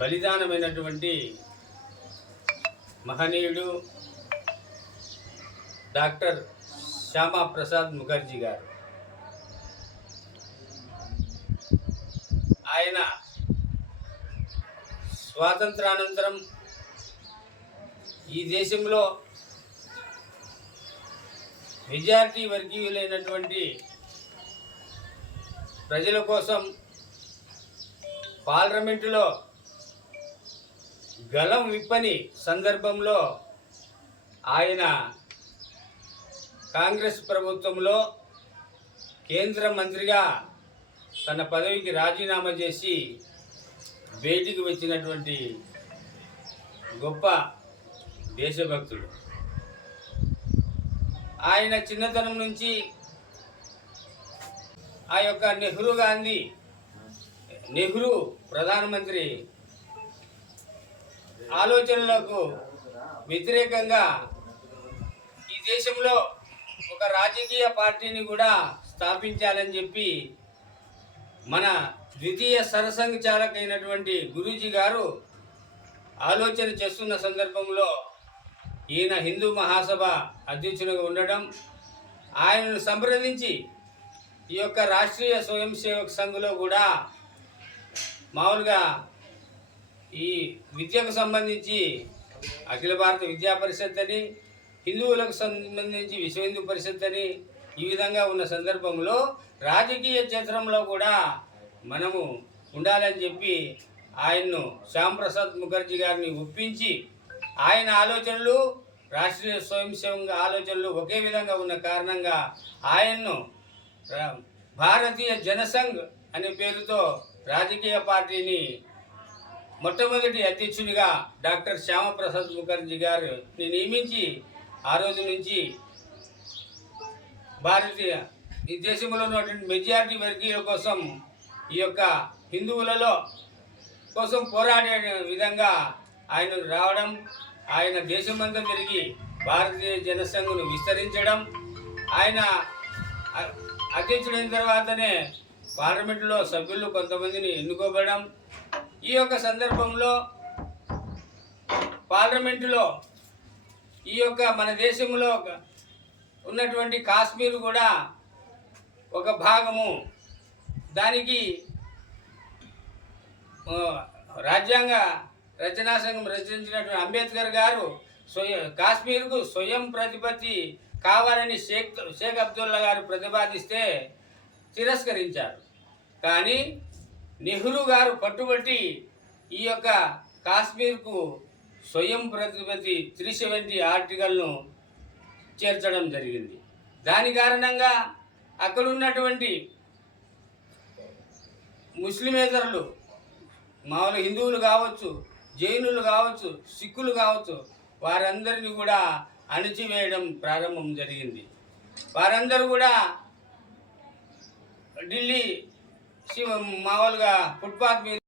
బలిదానమైనటువంటి మహనీయుడు డాక్టర్ శ్యామా ప్రసాద్ ముఖర్జీ గారు. ఆయన స్వాతంత్రానంతరం ఈ దేశంలో మెజారిటీ వర్గీయులైనటువంటి ప్రజల కోసం పార్లమెంటులో గలం విప్పని సందర్భంలో ఆయన కాంగ్రెస్ ప్రభుత్వంలో కేంద్ర మంత్రిగా తన పదవికి రాజీనామా చేసి బయటికి వచ్చినటువంటి గొప్ప దేశభక్తుడు. ఆయన చిన్నతనం నుంచి ఆ యొక్క నెహ్రూ ప్రధానమంత్రి ఆలోచనలకు వ్యతిరేకంగా ఈ దేశంలో ఒక రాజకీయ పార్టీని కూడా స్థాపించాలని చెప్పి మన ద్వితీయ సరసంఘచాలక్ అయినటువంటి గురూజీ గారు ఆలోచన చేస్తున్న సందర్భంలో ఈయన హిందూ మహాసభ అధ్యక్షునిగా ఉండడం, ఆయనను సంప్రదించి ఈ యొక్క రాష్ట్రీయ స్వయం సేవక్ సంఘ్లో కూడా మామూలుగా ఈ విద్యకు సంబంధించి అఖిల భారత విద్యా పరిషత్ అని, హిందువులకు సంబంధించి విశ్వ హిందూ పరిషత్ అని ఈ విధంగా ఉన్న సందర్భంలో రాజకీయ క్షేత్రంలో కూడా మనము ఉండాలని చెప్పి ఆయన్ను శ్యామ్ ప్రసాద్ ముఖర్జీ గారిని ఒప్పించి, ఆయన ఆలోచనలు రాష్ట్రీయ స్వయం సేవక ఆలోచనలు ఒకే విధంగా ఉన్న కారణంగా ఆయన్ను భారతీయ జనసంఘ్ అనే పేరుతో రాజకీయ పార్టీని మొట్టమొదటి అధ్యక్షునిగా డాక్టర్ శ్యామప్రసాద్ ముఖర్జీ గారిని నియమించి ఆ రోజు నుంచి ఈ దేశంలో ఉన్నటువంటి మెజారిటీ వర్గీయుల కోసం, ఈ యొక్క హిందువులలో కోసం పోరాడే విధంగా ఆయన రావడం, ఆయన దేశమంతా తిరిగి భారతీయ జనసంఘ్ను విస్తరించడం, ఆయన అధ్యక్షుడైన తర్వాతనే పార్లమెంటులో సభ్యులు కొంతమందిని ఎన్నుకోబడడం. ఈ యొక్క సందర్భంలో పార్లమెంటులో ఈ యొక్క మన దేశంలో ఉన్నటువంటి కాశ్మీర్ కూడా ఒక భాగము, దానికి రాజ్యాంగ రచనా సంఘం రచించినటువంటి అంబేద్కర్ గారు కాశ్మీర్కు స్వయం ప్రతిపత్తి కావాలని షేక్ అబ్దుల్లా గారు ప్రతిపాదిస్తే తిరస్కరించారు. కానీ నెహ్రూ గారు పట్టుబట్టి ఈ యొక్క కాశ్మీర్కు స్వయం ప్రతిపత్తి 370 ఆర్టికల్ను చేర్చడం జరిగింది. దాని కారణంగా అక్కడ ఉన్నటువంటి ముస్లిమేతరులు, మామూలు హిందువులు కావచ్చు, జైనులు కావచ్చు, సిక్కులు కావచ్చు, వారందరినీ కూడా అణిచివేయడం ప్రారంభం జరిగింది. వారందరూ కూడా ఢిల్లీ మామూలుగా ఫుట్పాత్ మీద